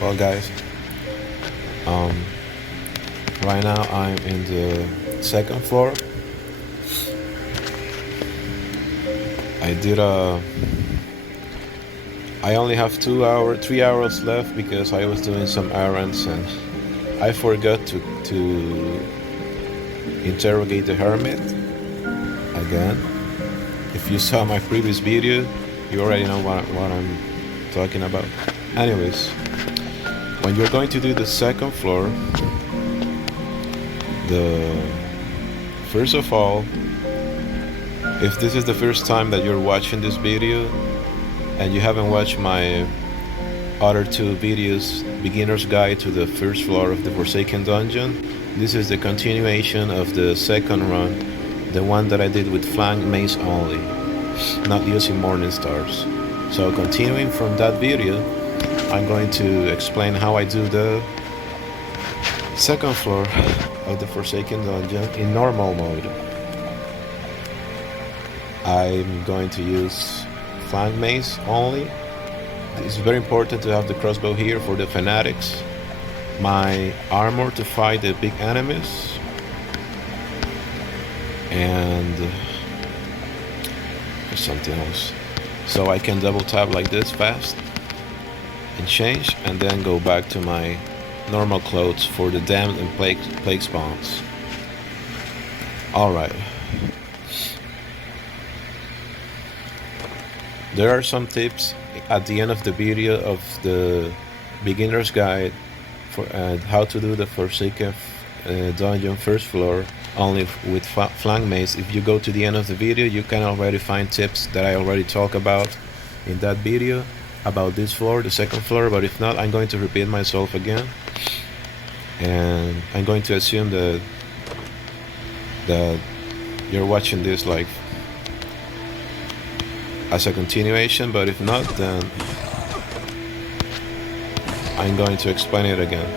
Well, guys, um, right now I'm in the second floor. I did a. I only have 3 hours left because I was doing some errands and I forgot to interrogate the hermit again. If you saw my previous video, you already know what I'm talking about. Anyways, when you're going to do the second floor, first of all, if this is the first time that you're watching this video and you haven't watched my other two videos, Beginner's Guide to the First Floor of the Forsaken Dungeon, this is the continuation of the second run, the one that I did with flank mace only, not using morning stars. So continuing from that video, I'm going to explain how I do the second floor of the Forsaken Dungeon in normal mode. I'm going to use flank mace only. It's very important to have the crossbow here for the fanatics. My armor to fight the big enemies. And there's something else. So I can double tap like this fast and change, and then go back to my normal clothes for the damned and plague spawns. Alright. There are some tips at the end of the video of the beginner's guide for how to do the Forsaken Dungeon first floor only with flank mace. If you go to the end of the video, you can already find tips that I already talked about in that video about this floor, the second floor. But if not, I'm going to repeat myself again, and I'm going to assume that you're watching this like as a continuation, but if not, then I'm going to explain it again.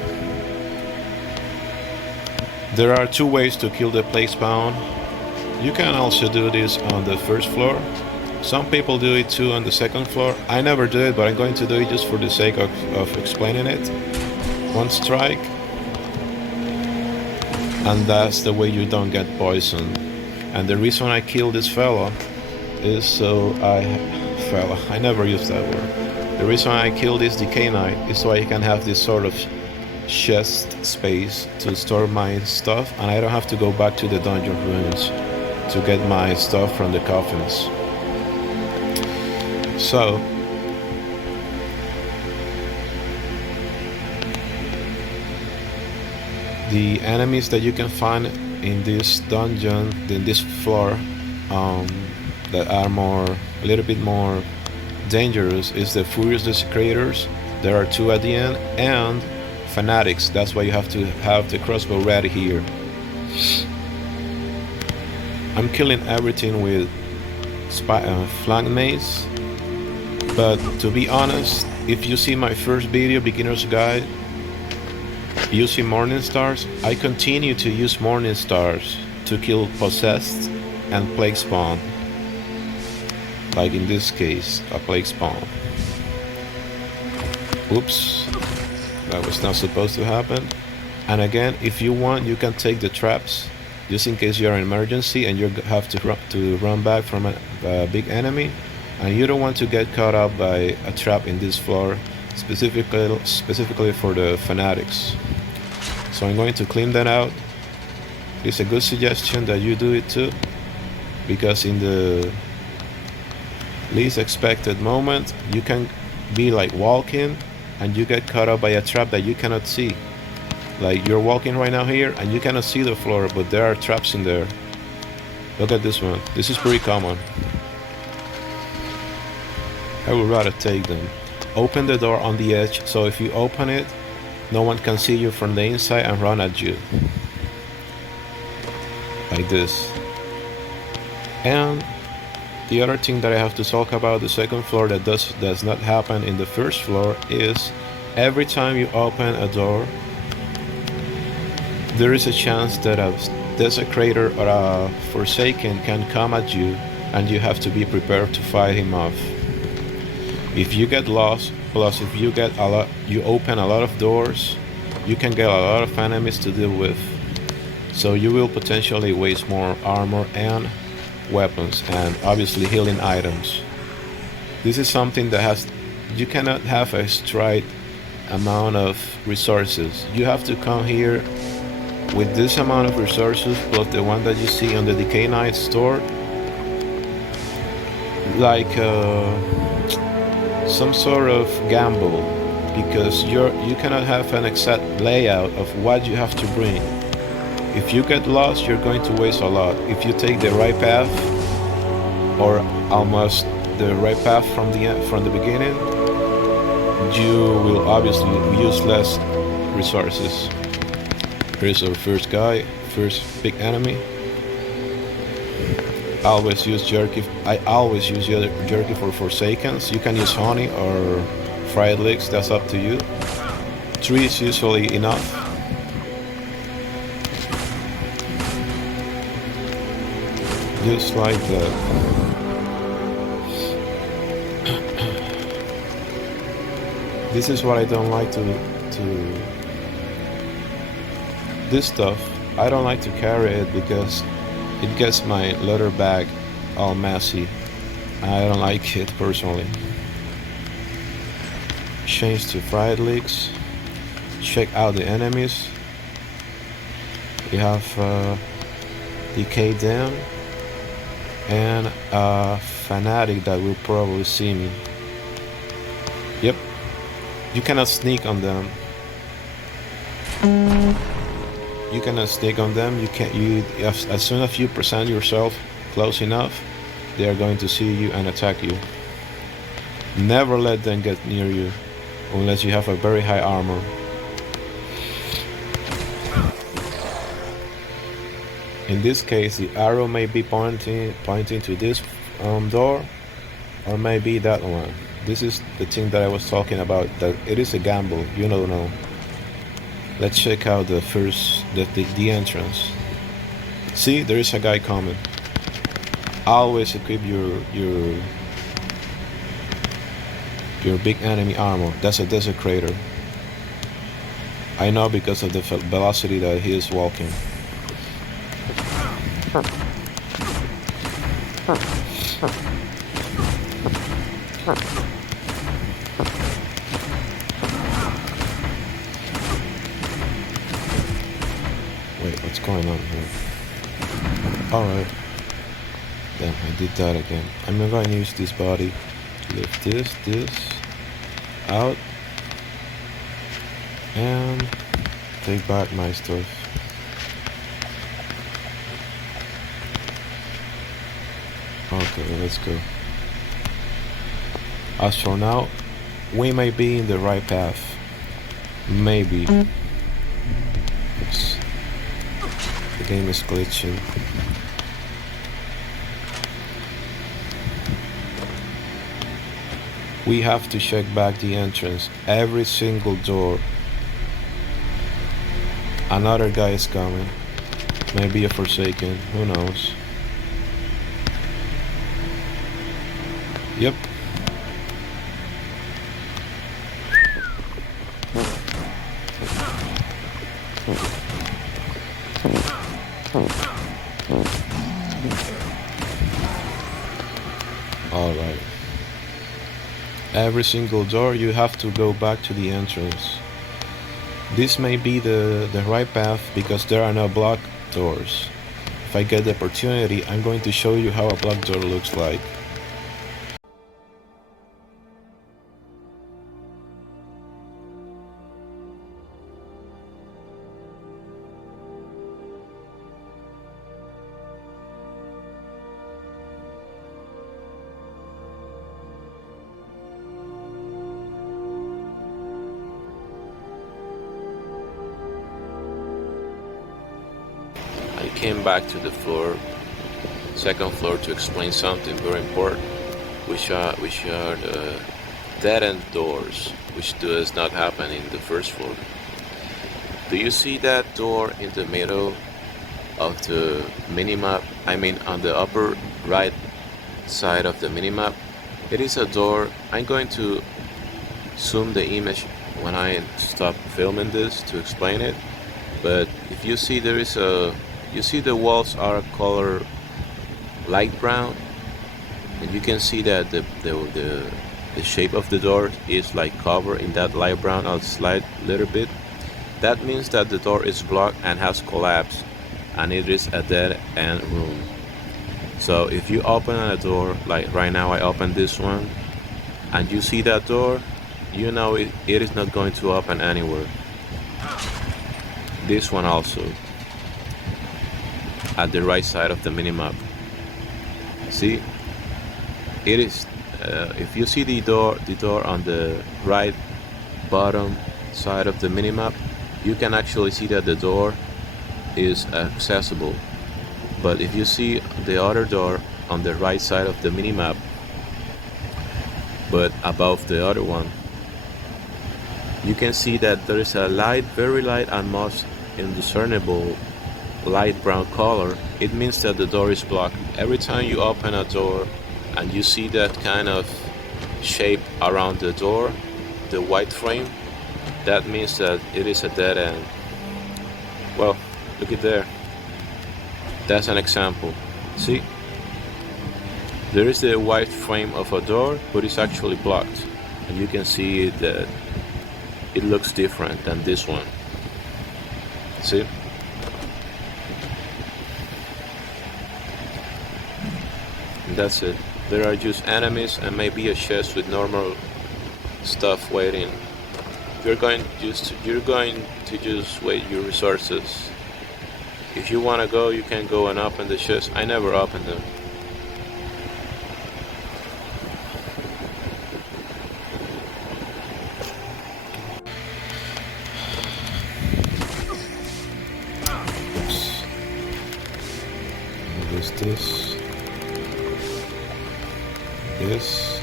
There are two ways to kill the plague spawn. You can also do this on the first floor. Some people do it too on the second floor. I never do it, but I'm going to do it just for the sake of explaining it. One strike, and that's the way you don't get poisoned. And the reason I killed this fella is so I never use that word. The reason I killed this Decay Knight is so I can have this sort of chest space to store my stuff, and I don't have to go back to the dungeon ruins to get my stuff from the coffins. So the enemies that you can find in this dungeon, in this floor, that are a little bit more dangerous is the Furious Desecrators. There are two at the end, and Fanatics. That's why you have to have the crossbow ready here. I'm killing everything with flank mace, but to be honest, if you see my first video, Beginner's Guide, using Morning Stars, I continue to use Morning Stars to kill Possessed and Plague Spawn. Like in this case, a plague spawn. Oops, that was not supposed to happen. And again, if you want, you can take the traps just in case you're in emergency and you have to run back from a big enemy, and you don't want to get caught up by a trap in this floor, specifically for the fanatics. So I'm going to clean that out. It's a good suggestion that you do it too, because in the least expected moment, you can be like walking and you get caught up by a trap that you cannot see. Like you're walking right now here and you cannot see the floor, but there are traps in there. Look at this one. This is pretty common. I would rather take them. Open the door on the edge, so if you open it, no one can see you from the inside and run at you. Like this. And the other thing that I have to talk about the second floor that does not happen in the first floor is every time you open a door, there is a chance that a Desecrator or a Forsaken can come at you, and you have to be prepared to fight him off. If you get lost, plus if you get a lot, you open a lot of doors, you can get a lot of enemies to deal with. So you will potentially waste more armor and weapons, and obviously healing items. This is something that you cannot have a straight amount of resources. You have to come here with this amount of resources plus the one that you see on the Decay Knight store, like some sort of gamble, because you cannot have an exact layout of what you have to bring. If you get lost, you're going to waste a lot. If you take the right path, or almost the right path from the beginning, you will obviously use less resources. Here's our first guy, first big enemy. I always use jerky for Forsakens. You can use honey or fried leeks, that's up to you. 3 is usually enough. Just like that. This is what I don't like to this stuff. I don't like to carry it because it gets my leather bag all messy. I don't like it personally. Change to fried leeks. Check out the enemies. You have Decay Dam and a fanatic that will probably see me. Yep. You cannot sneak on them. You cannot sneak on them. As soon as you present yourself close enough, they are going to see you and attack you. Never let them get near you unless you have a very high armor. In this case, the arrow may be pointing to this door, or maybe that one. This is the thing that I was talking about, that it is a gamble, you don't know. Let's check out the entrance. See, there is a guy coming. Always equip your big enemy armor. That's a Desecrator. I know because of the velocity that he is walking. Wait, what's going on here? Alright. Damn, I did that again. I'm going to use this body. Lift this out. And take back my stuff. Okay, let's go. As for now, we may be in the right path. Maybe. Oops. The game is glitching. We have to check back the entrance. Every single door. Another guy is coming. Maybe a Forsaken. Who knows? Yep. Alright. Every single door you have to go back to the entrance. This may be the right path because there are no block doors. If I get the opportunity, I'm going to show you how a block door looks like. I came back to the second floor to explain something very important, which are the dead-end doors, which does not happen in the first floor. Do you see that door in the middle of the minimap? I mean, on the upper right side of the minimap, It is a door. I'm going to zoom the image when I stop filming this to explain it. But if you see, you see the walls are color light brown, and you can see that the shape of the door is like covered in that light brown. I'll slide a little bit. That means that the door is blocked and has collapsed, and it is a dead end room. So if you open a door, like right now I open this one, and you see that door, you know it is not going to open anywhere. This one also, at the right side of the minimap. See, it is, if you see the door on the right bottom side of the minimap, you can actually see that the door is accessible. But if you see the other door on the right side of the minimap, but above the other one, you can see that there is a light, very light and most indiscernible light brown color. It means that the door is blocked. Every time you open a door and you see that kind of shape around the door, the white frame, that means that it is a dead end. Well, look at there. That's an example. See? There is the white frame of a door, but it's actually blocked. And you can see that it looks different than this one. See? And that's it. There are just enemies and maybe a chest with normal stuff waiting. You're going to just wait your resources. If you want to go, you can go and open the chest. I never opened them. Oops. There's this,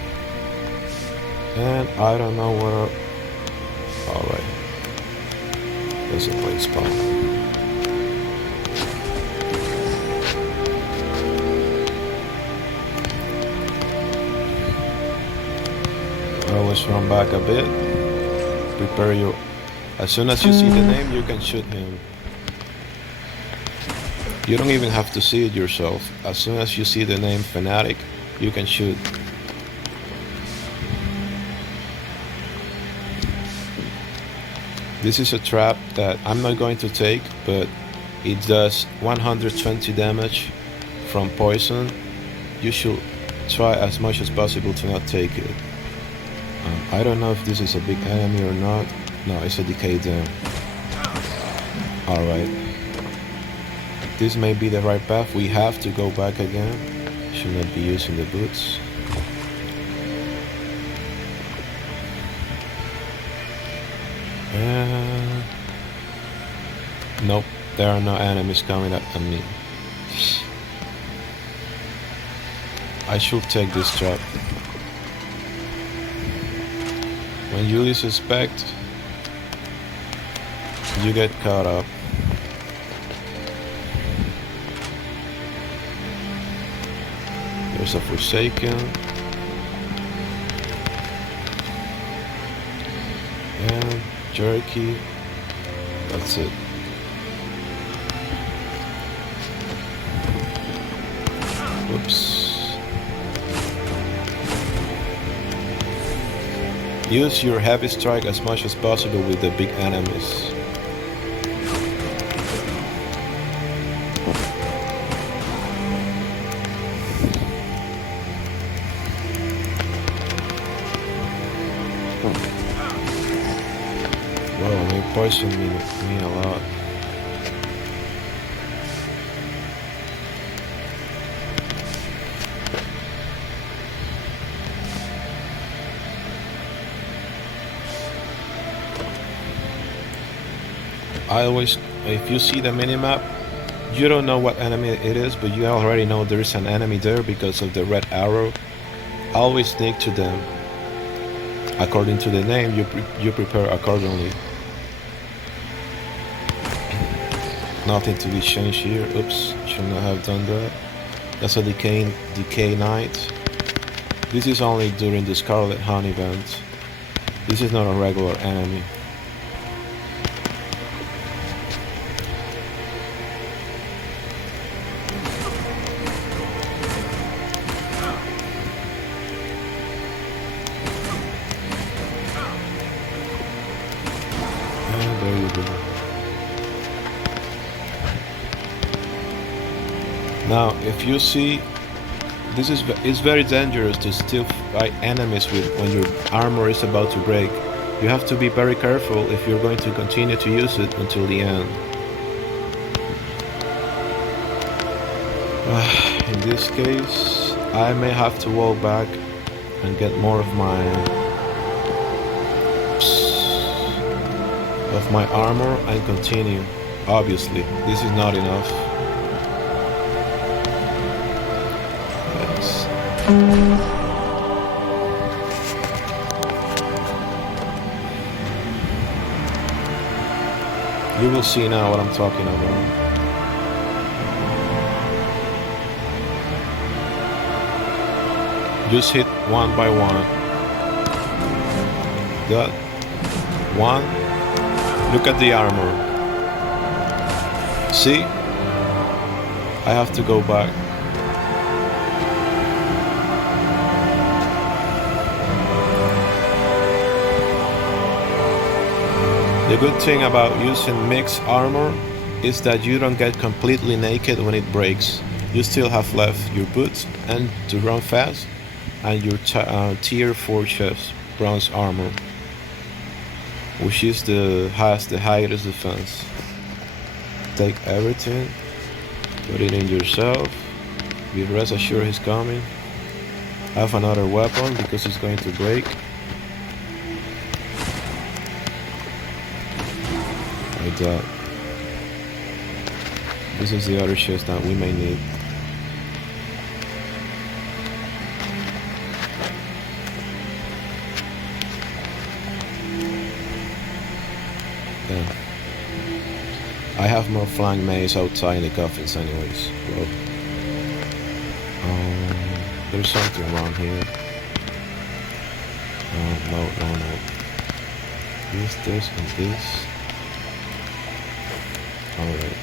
and I don't know where. Alright, there's a play spot. Always run back a bit. Prepare your. As soon as you see the name, you can shoot him. You don't even have to see it yourself. As soon as you see the name Fanatic, you can shoot. This is a trap that I'm not going to take, but it does 120 damage from poison. You should try as much as possible to not take it. I don't know if this is a big enemy or not. No, it's a decay dam. Alright. This may be the right path. We have to go back again. Should not be using the boots. Nope, there are no enemies coming up at me. I should take this trap. When you least suspect, you get caught up. There's a Forsaken. And Jerky. That's it. Whoops. Use your heavy strike as much as possible with the big enemies. Whoa, they poisoned me a lot. I always, if you see the minimap, you don't know what enemy it is, but you already know there is an enemy there because of the red arrow. Always sneak to them. According to the name, you prepare accordingly. Nothing to be changed here. Oops, should not have done that. That's a decay knight. This is only during the Scarlet Hunt event. This is not a regular enemy. And there you go. Now, if you see, it's very dangerous to still fight enemies when your armor is about to break. You have to be very careful if you're going to continue to use it until the end. In this case, I may have to walk back and get more of my armor and continue. Obviously, this is not enough. Yes. You will see now what I'm talking about. Just hit one by one. That one. Look at the armor. See? I have to go back. The good thing about using mixed armor is that you don't get completely naked when it breaks. You still have left your boots and to run fast, and your tier 4 chest bronze armor, which has the highest defense. Take everything, put it in yourself, be rest assured he's coming. Have another weapon because it's going to break. Like that. This is the other chest that we may need. Yeah. I have more flank maze outside the coffins anyways. Well, there's something wrong here. No. This, and this. Alright.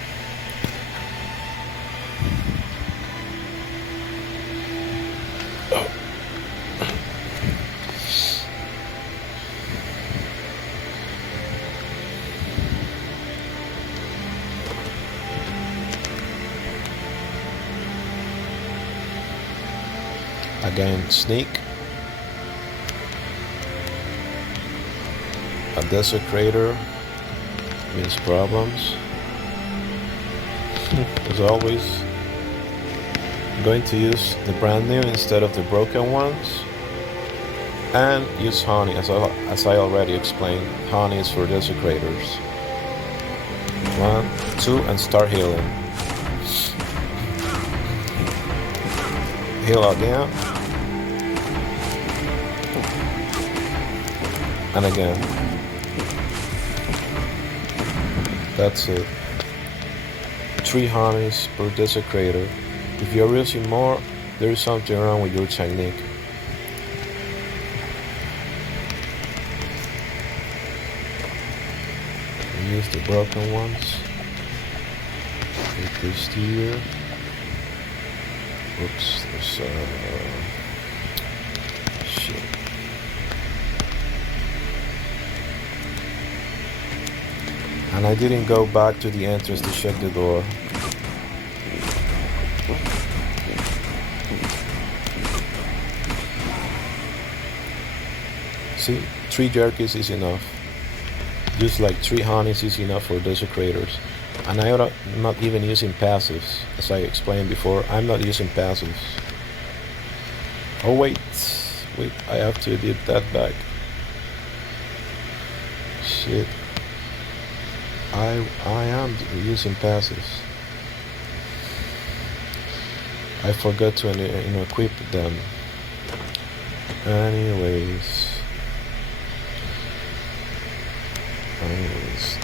Again, sneak. A desecrator means problems. As always, I'm going to use the brand new instead of the broken ones, and use honey as I already explained. Honey is for desecrators. 1, 2, and start healing. Heal again. And again. That's it. 3 honeys per desecrator. If you're using more, there is something wrong with your technique. Use the broken ones. Take this here. Oops, there's shit. And I didn't go back to the entrance to check the door. See, 3 jerkies is enough. Just like 3 honeys is enough for desecrators. And I'm not even using passives. As I explained before, I'm not using passives. Oh wait, I have to edit that back. Shit. I am using passives. I forgot to equip them. Anyways,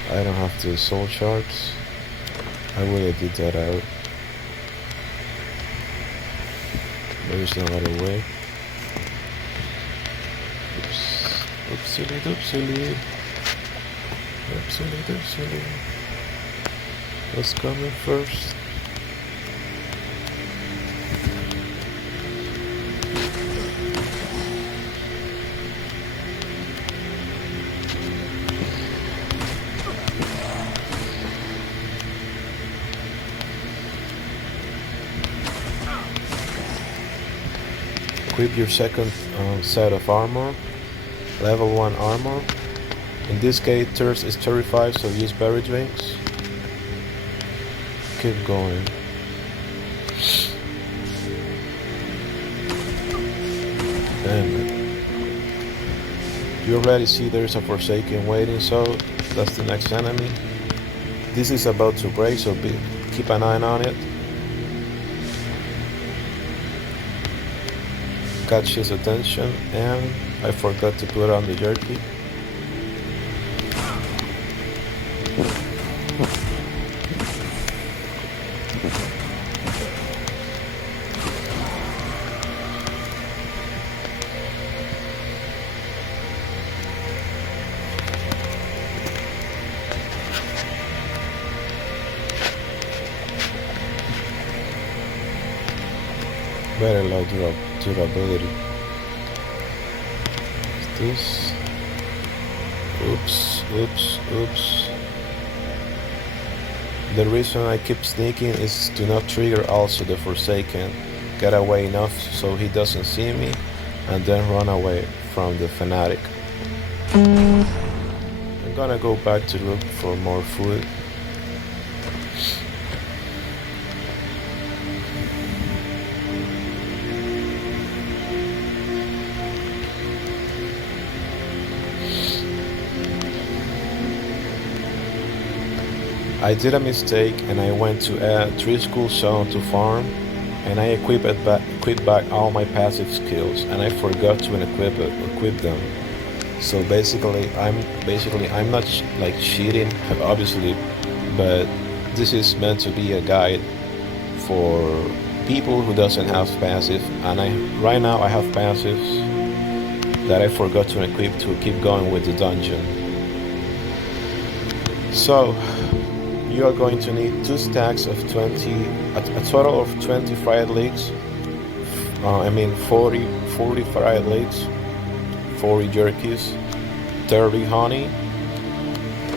I don't have the soul shards. I will edit that out. There is no other way. Oopsie doopsie. Oopsie doopsie. What's coming first? Equip your second set of armor, level 1 armor. In this case, thirst is 35, so use berry drinks. Keep going. And you already see there's a Forsaken waiting, so that's the next enemy. This is about to break, so keep an eye on it. Catch his attention, and I forgot to put on the jerky. Very low durability. This. Oops. The reason I keep sneaking is to not trigger also the Forsaken. Get away enough so he doesn't see me, and then run away from the Fanatic. I'm gonna go back to look for more food. I did a mistake and I went to add 3 school zone to farm, and I equipped back all my passive skills, and I forgot to equip them. So basically I'm not like cheating, obviously, but this is meant to be a guide for people who doesn't have passive, and right now I have passives that I forgot to equip to keep going with the dungeon. So you are going to need 2 stacks of 20, a total of 20 fried leeks. 40 fried leeks, 40 jerkies, 30 honey,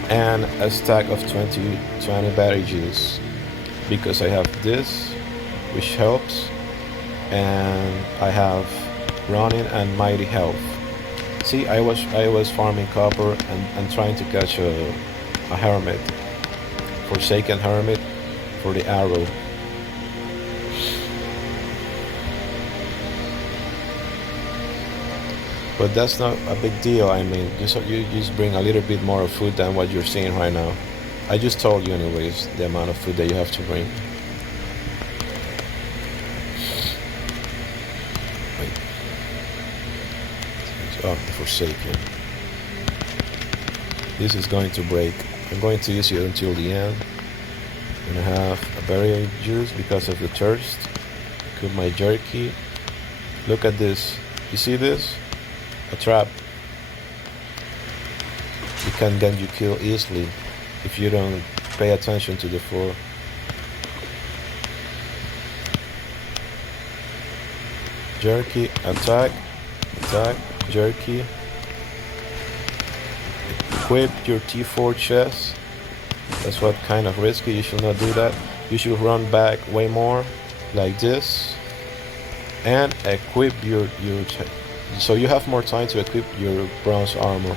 and a stack of 20 berry juice. Because I have this, which helps, and I have running and mighty health. See, I was farming copper and trying to catch a hermit. Forsaken hermit for the arrow. But that's not a big deal. I mean, you just bring a little bit more food than what you're seeing right now. I just told you anyways the amount of food that you have to bring. Wait. Oh, the Forsaken. This is going to break. I'm going to use it until the end. I'm gonna have a berry juice because of the thirst. Cook my jerky. Look at this. You see this? A trap. It can get you killed easily if you don't pay attention to the floor. Jerky, attack, jerky. Equip your T4 chest. That's what kind of risky. You should not do that. You should run back way more, like this, and equip your so you have more time to equip your bronze armor.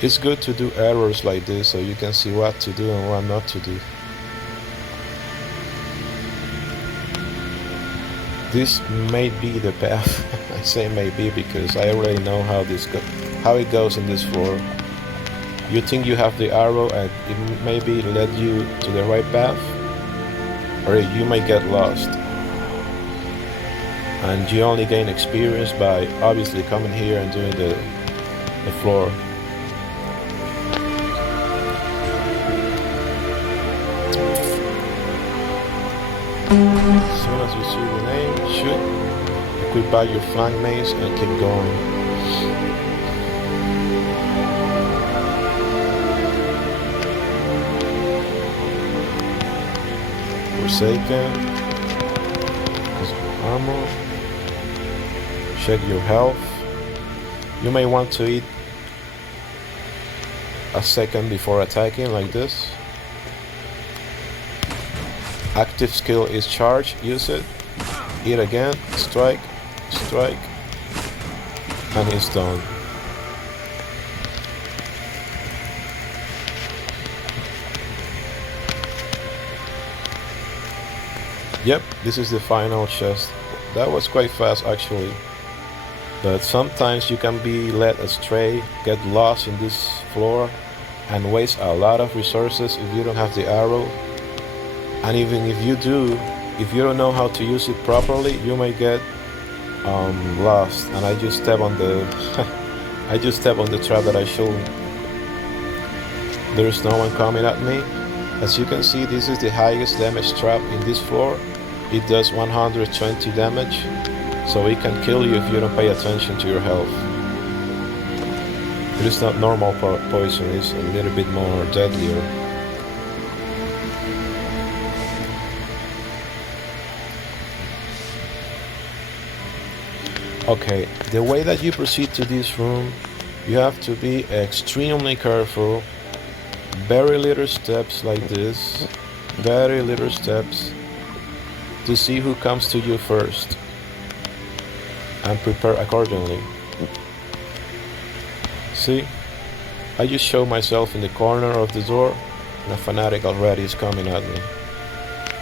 It's good to do errors like this so you can see what to do and what not to do. This may be the path. I say maybe because I already know how it goes in this floor. You think you have the arrow and it maybe led you to the right path, or you may get lost. And you only gain experience by obviously coming here and doing the floor. As soon as you see the name, shoot. equip back your flank mace and keep going. Forsaken. Armor. Check your health. You may want to eat a second before attacking, like this. Active skill is charge, use it. Eat again, strike, strike, and it's done. Yep, this is the final chest. That was quite fast actually. But sometimes you can be led astray, get lost in this floor, and waste a lot of resources if you don't have the arrow. And even if you do, if you don't know how to use it properly, you may get lost. And I just step on the I just step on the trap that I showed. There's no one coming at me. As you can see, this is the highest damage trap in this floor. It does 120 damage, so it can kill you if you don't pay attention to your health. It is not normal poison, it's a little bit more deadlier. Okay, the way that you proceed to this room, you have to be extremely careful. Very little steps like this, very little steps, to see who comes to you first, and prepare accordingly. See, I just show myself in the corner of the door, and a fanatic already is coming at me,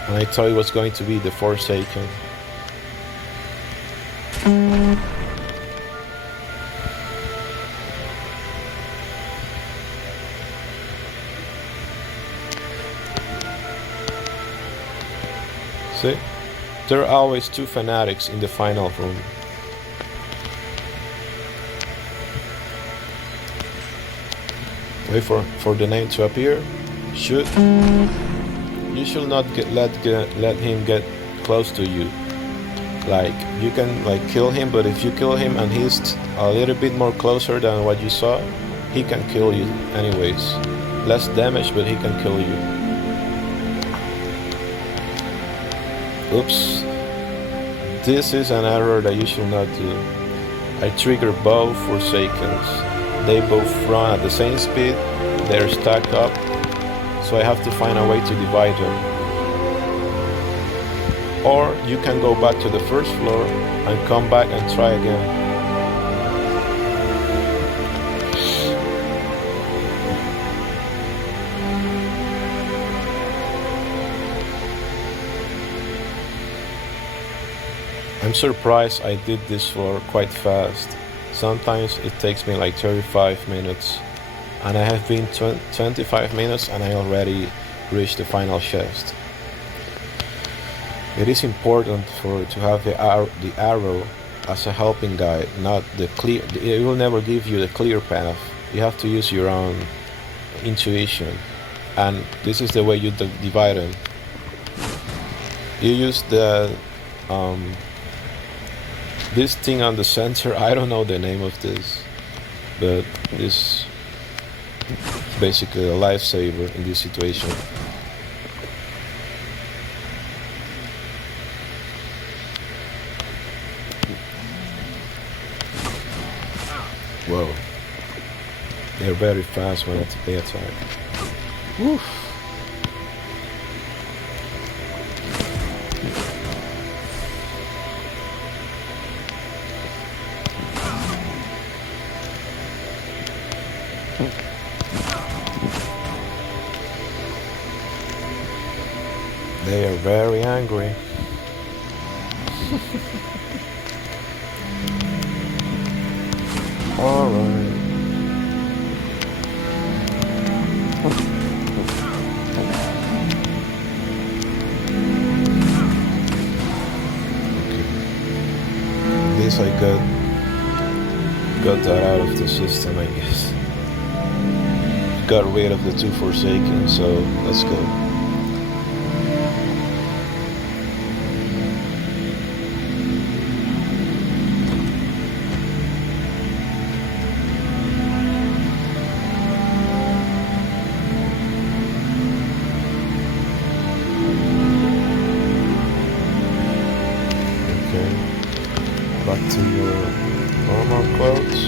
and I thought it was going to be the Forsaken. See? There are always two fanatics in the final room. Wait for the name to appear. Shoot. You should not let him get close to you. Like, you can kill him, but if you kill him and he's a little bit more closer than what you saw, he can kill you anyways. Less damage, but he can kill you. Oops. This is an error that you should not do. I trigger both Forsakens. They both run at the same speed, they're stacked up, so I have to find a way to divide them. Or you can go back to the first floor and come back and try again. I'm surprised I did this floor quite fast. Sometimes it takes me like 35 minutes. And I have been 25 minutes and I already reached the final chest. It is important to have the arrow as a helping guide, not the clear. It will never give you the clear path. You have to use your own intuition. And this is the way you divide them. You use the this thing on the center, I don't know the name of this, but it's basically a lifesaver in this situation. Whoa. They're very fast when they attack. Woof. They are very angry. All right. Okay. This I got that out of the system, I guess. Got rid of the two Forsaken, so let's go. Okay. Back to your normal clothes.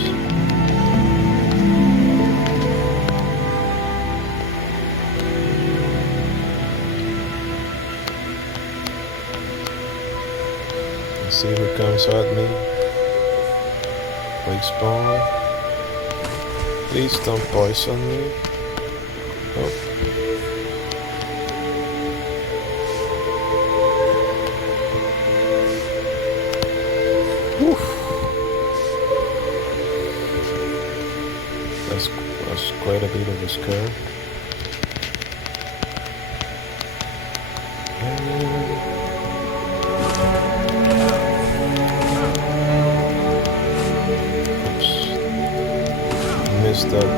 Let's see who comes at me. Like spawn. Please don't poison me. Oh. That's quite a bit of a scare. Oops. Missed that one.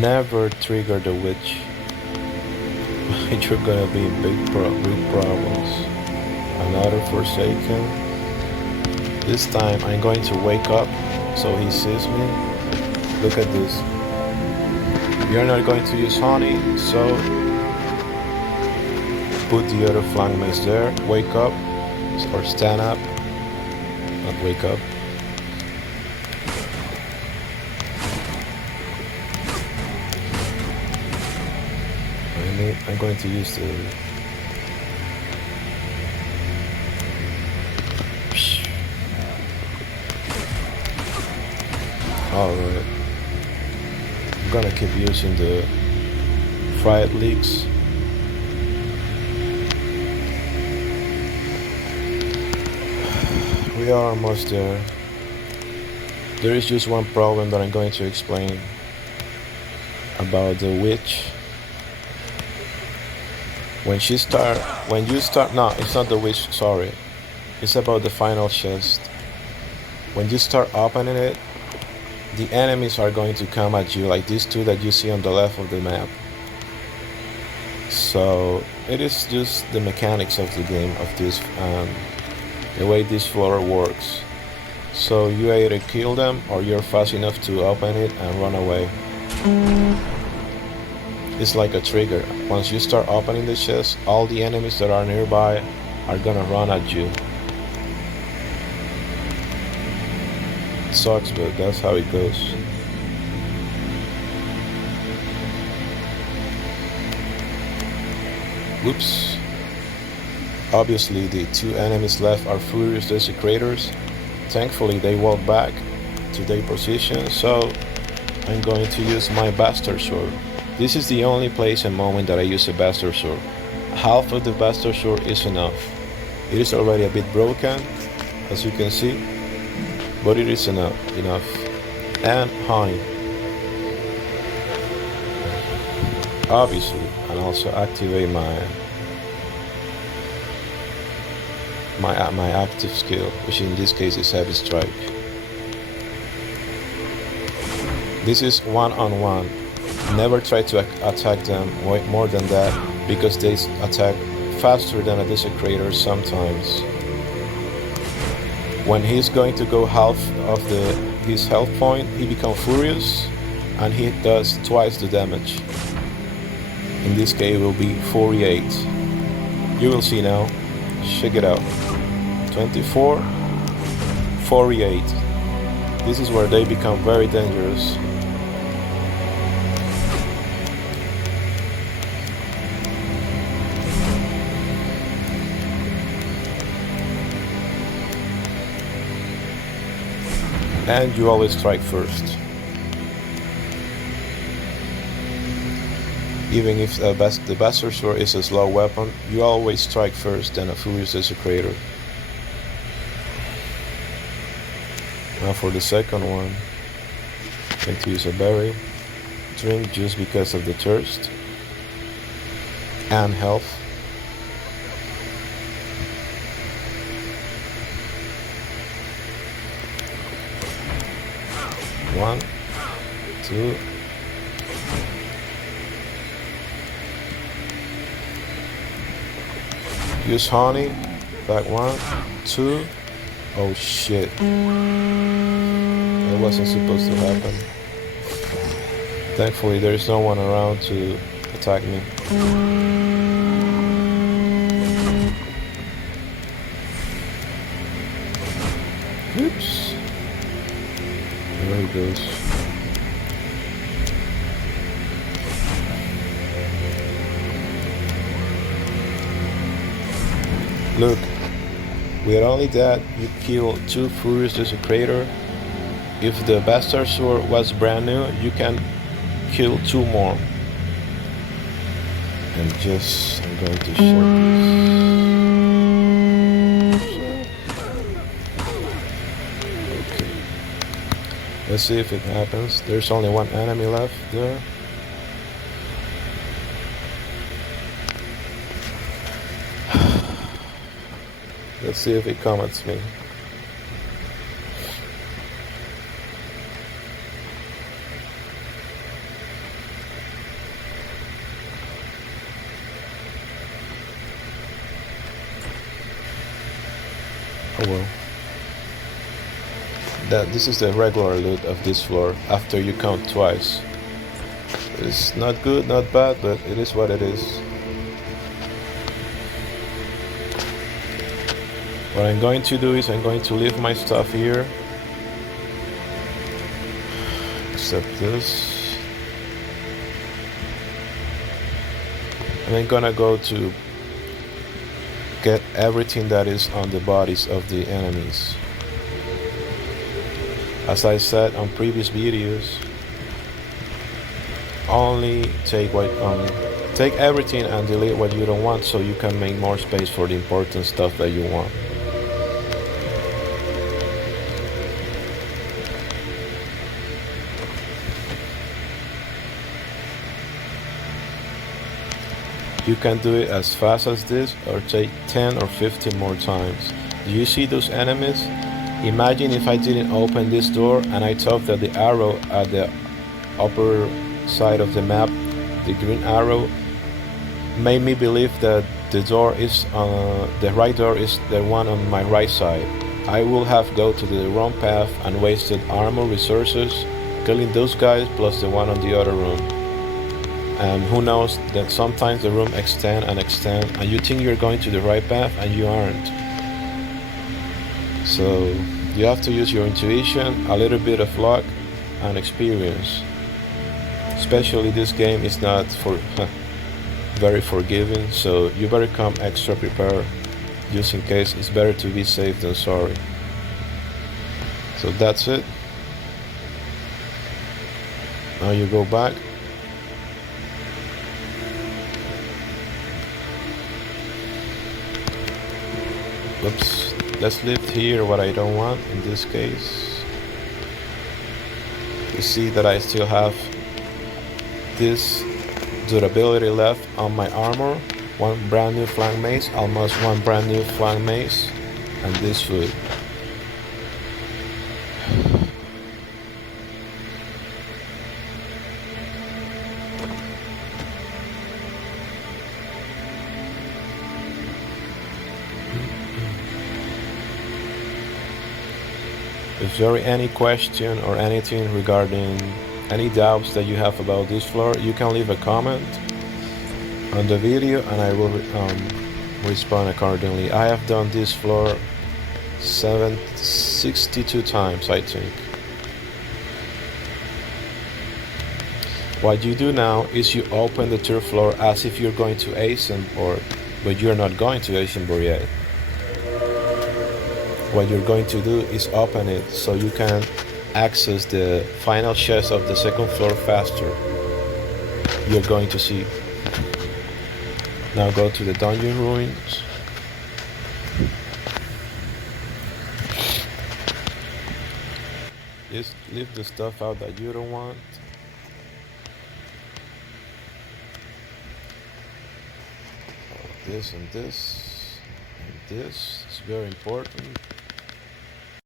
Never trigger the witch. You're gonna be in big problems. Another Forsaken. This time I'm going to wake up so he sees me. Look at this. You're not going to use honey, so put the other flank mace there. Wake up or stand up. Not wake up. I'm going to use the alright. I'm gonna keep using the fried leeks. We are almost there. There is just one problem that I'm going to explain about the witch. When you start, no, it's not the witch, sorry. It's about the final chest. When you start opening it, the enemies are going to come at you, like these two that you see on the left of the map. So, it is just the mechanics of the game, of this, the way this floor works. So, you either kill them, or you're fast enough to open it and run away. It's like a trigger. Once you start opening the chest, all the enemies that are nearby are gonna run at you. It sucks, but that's how it goes. Whoops. Obviously, the two enemies left are Furious Desecrators. Thankfully, they walk back to their position, so I'm going to use my Bastard Sword. This is the only place and moment that I use a Bastard Sword. Half of the Bastard Sword is enough. It is already a bit broken, as you can see, but it is enough. And honey. Obviously, and also activate my active skill, which in this case is Heavy Strike. This is one-on-one. Never try to attack them more than that, because they attack faster than a Desecrator sometimes. When he's going to go half of his health point, he becomes furious and he does twice the damage. In this case it will be 48. You will see now. Check it out. 24, 48. This is where they become very dangerous. And you always strike first. Even if the Bastard Sword is a slow weapon, you always strike first, then a Furious Desecrator. Now for the second one, I'm going to use a berry. Drink just because of the thirst and health. One, two. Use honey, back. 1, 2. Oh shit. That wasn't supposed to happen. Thankfully, there is no one around to attack me. Oops. There he goes. Look, with only that, you kill 2 Furious Desecrator. If the Bastard Sword was brand new, you can kill 2 more. And just, I'm going to show this. Okay. Let's see if it happens. There's only 1 enemy left there. Let's see if it comments me. Oh well. This is the regular loot of this floor after you count twice. It's not good, not bad, but it is what it is. What I'm going to do is I'm going to leave my stuff here. Except this. And I'm gonna go to get everything that is on the bodies of the enemies. As I said on previous videos, only take take everything and delete what you don't want so you can make more space for the important stuff that you want. You can do it as fast as this or take 10 or 15 more times. Do you see those enemies? Imagine if I didn't open this door and I thought that the arrow at the upper side of the map, the green arrow, made me believe that the door is the right door is the one on my right side. I will have go to the wrong path and wasted armor resources killing those guys plus the one on the other room. And who knows that sometimes the room extend and you think you're going to the right path and you aren't. So you have to use your intuition, a little bit of luck and experience. Especially this game is not very forgiving, so you better come extra prepared just in case. It's better to be safe than sorry. So that's it. Now you go back. Oops, let's lift here what I don't want in this case. You see that I still have this durability left on my armor. 1 brand new flank mace, almost 1 brand new flank mace, and this food. If there are any question or anything regarding any doubts that you have about this floor, you can leave a comment on the video and I will respond accordingly. I have done this floor 62 times, I think. What you do now is you open the 3rd floor as if you're going to Ascenborg, but you're not going to Ascenborg yet. What you're going to do is open it so you can access the final chest of the 2nd floor faster. You're going to see. Now go to the dungeon ruins. Just leave the stuff out that you don't want. This and this and this is very important.